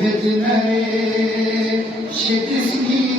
मुहित नरेश किसकी